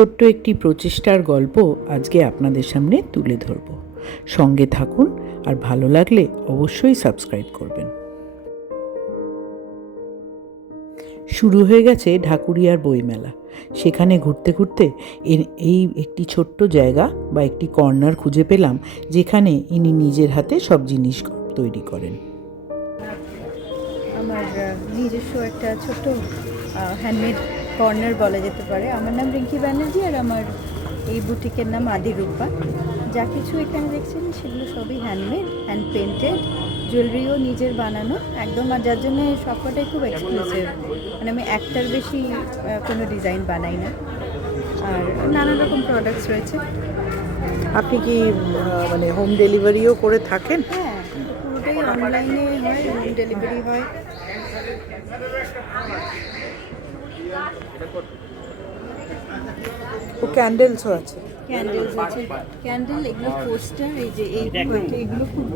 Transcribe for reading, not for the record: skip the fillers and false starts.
ছোট্ট একটি প্রচেষ্টার গল্প আজকে আপনাদের সামনে তুলে ধরব। সঙ্গে থাকুন, আর ভালো লাগলে অবশ্যই সাবস্ক্রাইব করবেন। শুরু হয়ে গেছে ঢাকুরিয়ার বইমেলা। সেখানে ঘুরতে ঘুরতে এই একটি ছোট্ট জায়গা বা একটি কর্নার খুঁজে পেলাম, যেখানে ইনি নিজের হাতে সব জিনিস তৈরি করেন। আমার নিজস্ব একটা ছোট্ট হ্যান্ডমেড কর্নার বলা যেতে পারে। আমার নাম রিঙ্কি ব্যানার্জি, আর আমার এই বুটিকের নাম আদিরূপা। যা কিছু এখানে দেখছেন সেগুলো সবই হ্যান্ডমেড, হ্যান্ড পেন্টেড, জুয়েলারিও নিজের বানানো একদম। আর যার জন্য সবকটাই খুব এক্সক্লুসিভ, মানে আমি একটার বেশি কোনো ডিজাইন বানাই না। আর নানা রকম প্রোডাক্টস রয়েছে। আপনি কি মানে হোম ডেলিভারিও করে থাকেন? হ্যাঁ, পুরোটাই অনলাইনে হয়, হোম ডেলিভারি হয়। ও ক্যান্ডেলসও আছে। ক্যান্ডেলস আছে, ক্যান্ডেল, এগুলো পোস্টার, এই যে এগুলো খুব